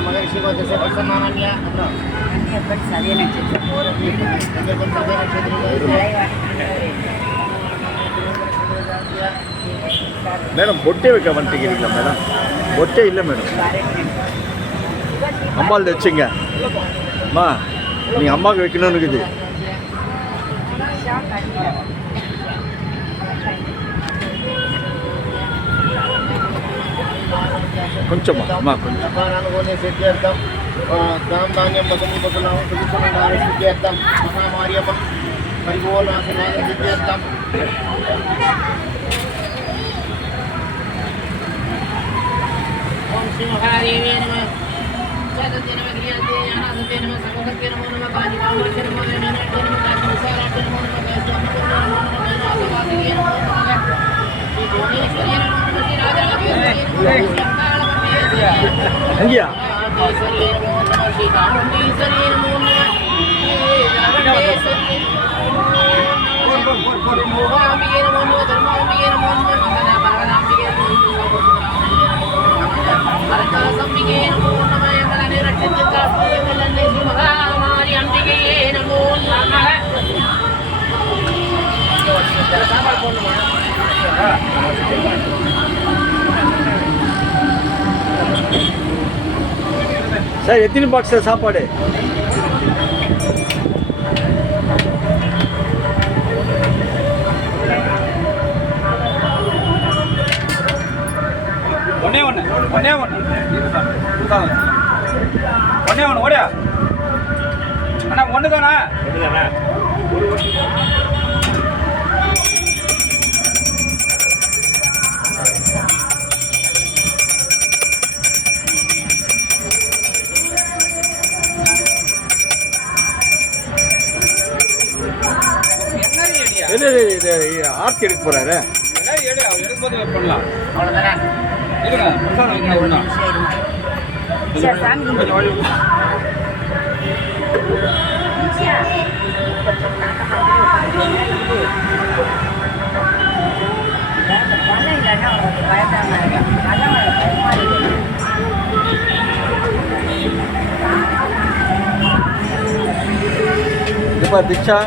मगरिषि को जैसे वर्तमान लिया पण सारे மேடம் பொட்டே வைக்க வந்துட்டீங்களா மேடம்? பொட்டே இல்லை மேடம். அம்மாவில் வச்சுங்க. அம்மா நீங்கள் அம்மாவுக்கு வைக்கணும்னு இருக்குது. కొంచెం అమ్మా కొంచెం సిద్ధ్యర్థం దాం ధాన్యం మధుము బకులాం సుభిక్షమండాలి సిద్ధ్యర్థం మహామార్యమ పరిపూర్ణాశీర్వాదం సిద్ధ్యర్థం ఓం శ్రీ మహాదేవే నమః జగతే నమః క్రియాతే జ్ఞానాసతే నమః సర్వసత్తే నమో నమః కాళికామృతే నమో నమః మీనాక్షే నమః కాశీవిశాలాక్షే నమో నమః కైలాసవాసికే నమో నమః కైలాసవాసికే నమో నమః శ్రీ భువనేశ్వరీ నమో నమః శ్రీ రాజరాజేశ్వరీ నమో నమః அங்கேயா சார் எத்தனை பாக்ஸ் சாப்பாடு? ஒன்னே ஒன்று ஒன்னே ஒன்று ஒன்னே ஒன்று ஓடியா அண்ணா ஒன்று தானே இது ஆர்த்தி எடுக்க போறாரு. எடுக்கும்போது பண்ணலாம். அவ்வளோதானே இருங்க இதுப்பா திக்ஷா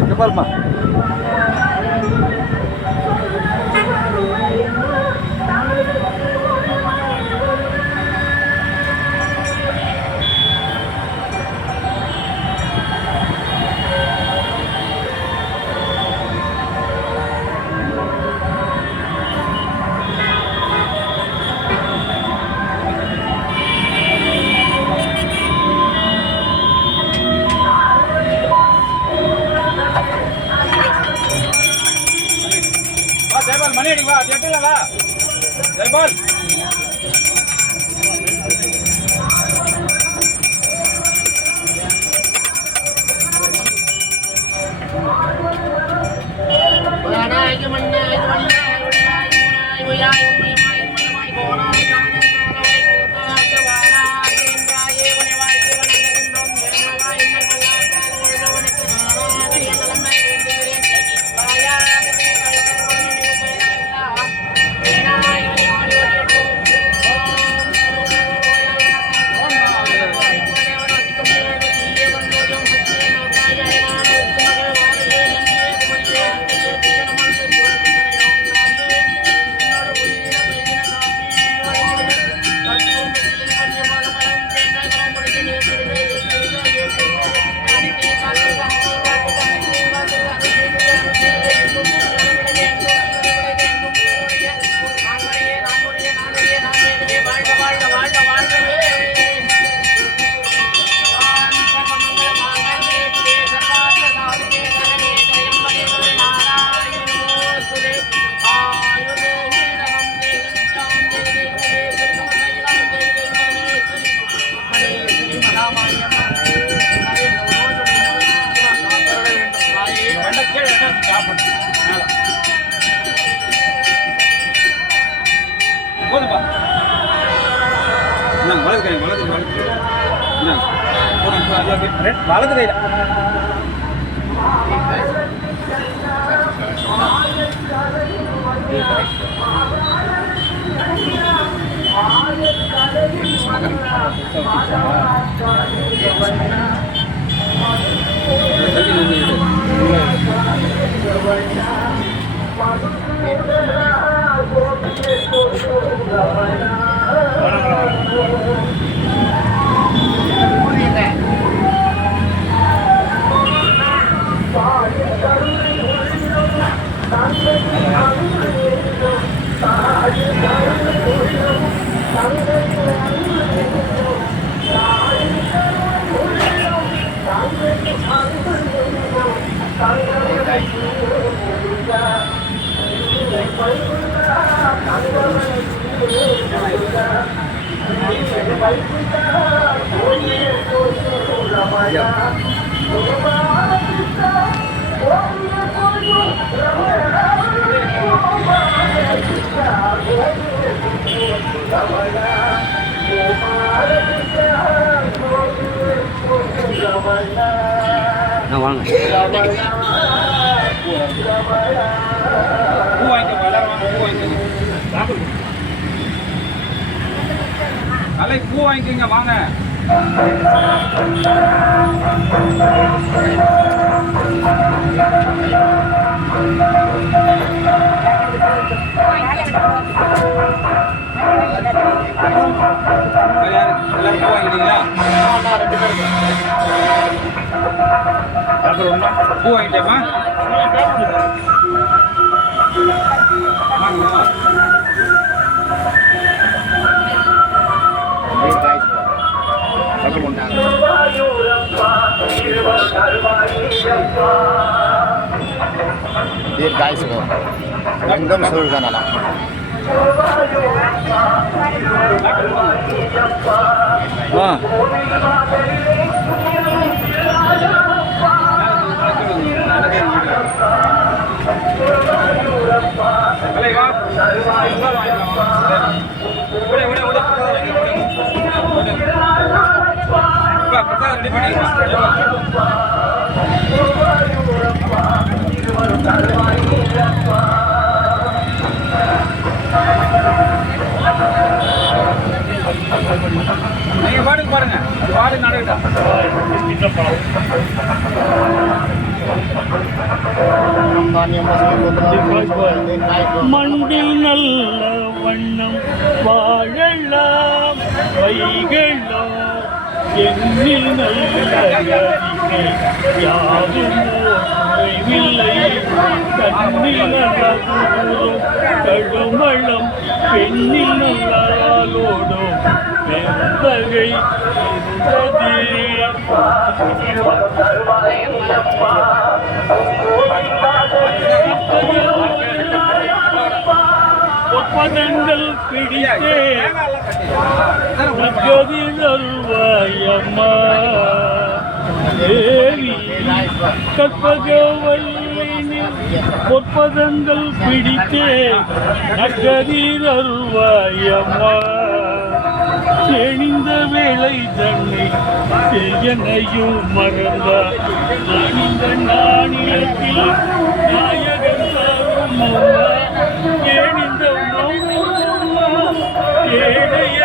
இது பாருமா. மணி அடிவா எட்டுலவா ஜெயபால் போதுப்பா வலது கை வலது வலது கையில் Terima kasih. வாங்க பூ வாங்கிக்கோங்க, எல்லாரும் வாங்க, பூ வாங்கிக்கோங்க. நாளைக்கு பூ வாங்கிக்கோங்க, வாங்க. எல்லாரும் பூ வாங்கிட்டீங்களா? பூ வாங்கிட்டேம்மா. வாங்க दीर्घायुष्को रङ्गं सुरगणना நீங்க பாட்டுக்கு பாருங்க, பாடு நடக்கட்டும். மண்ணில் நல்ல வண்ணம் வாழலாம் வைகளோ எண்ணில் நல்ல யாரும் ஓய்வில்லை கண்ணில் நல்லதும் கடுமளம் பெண்ணில் நல்லாலோடும் பெருந்தகை ஒப்பதங்கள் பிடித்தே நகதி தருவாயம்மா தேவி கற்பகவல்லினில் பொற்பதங்கள் பிடித்தே நகதி தருவாயம்மா செணிந்த வேலை தன்னை செய்யனையும் மறந்தார் அணிந்த நாணியத்தில் நாயகன் தரும் ஏணிந்த ஏழைய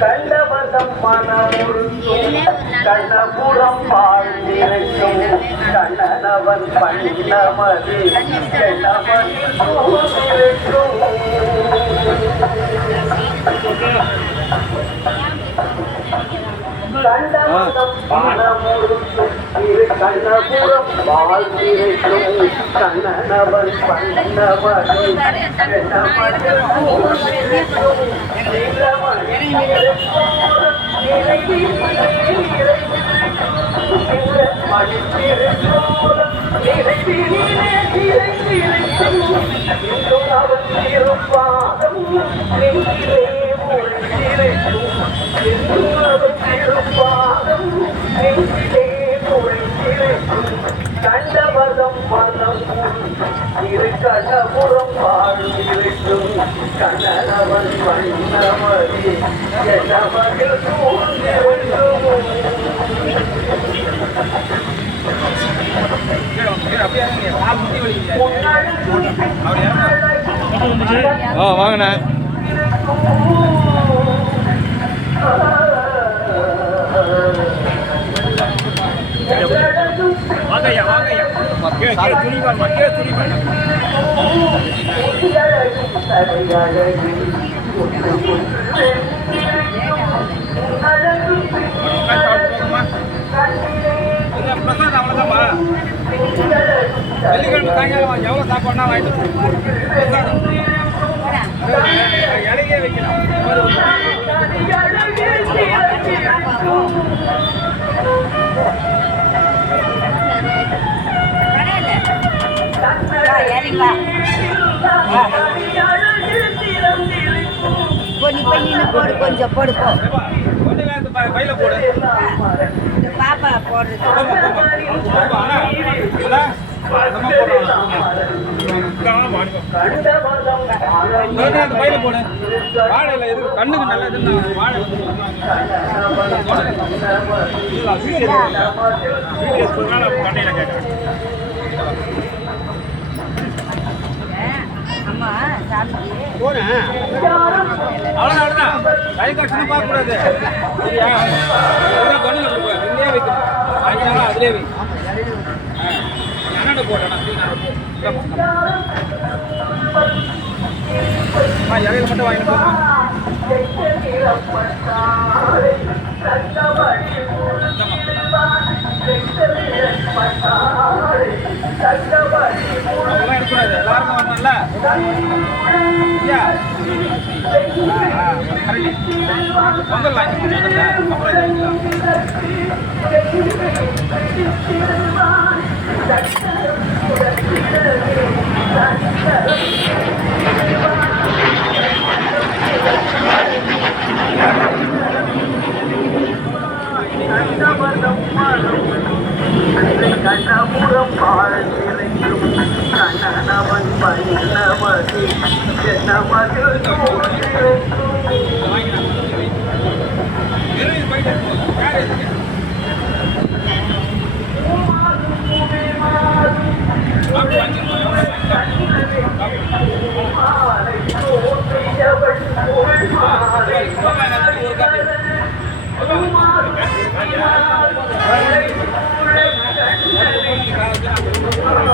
கண்டவதம் மனமுருந்தும் கண்ணபுரம் வாழ்ந்திருக்கும் கண்ணனவன் பண்ணமது கண்ணவன் சூழ்ந்திருக்கும் கண்டவதம் மனமுருந்தும் இரு கண்ணபுரம் வாழ்ந்திருக்கும் கண்ணனவன் பண்ணமதி கண்டவதம் மனம் இரு கண்ணபுரம் வாழ்ந்திருக்கும் கண்ணனவன் பண்ணமதி என்னவதில் சூழ்ந்திருக்கும் வாங்கண்ணே. வெள்ளிக்கிழமை சாயங்காலம் எவ்வளோ சாப்பாடுனா வாங்கிட்டு இலையே வைக்கலாம். கொஞ்சம் போடு போ. பையில போடு. பாப்பா போடுறது பையில போடு. வாழையில எதுக்கு கண்ணுக்கு நல்லதுன்னு வாழை பண்ணையில கேட்கறேன். அம்மா சாப்பிட்டு அவ்வளோதான் கை கட்சணம் பார்க்கக்கூடாது. சரியா கண்ணில் கொடுக்கூடாது. இதுலேயே வைக்கணும். வாங்கினாலும் அதிலே வை. என்னென்ன போட்டேன் இலையில மட்டும் வாங்கிட்டு போமா. அதெல்லாம் இருக்கக்கூடாது. எல்லாருக்கும் வரணும்ல. பொங்கல் வாங்கிக்கணும் முதல்ல, அப்புறம் இதை கண்ணபுரம் வாழ்ந்திருக்கும் கண்ணனவன் பண்ணமதி என்னவதில் ஒரு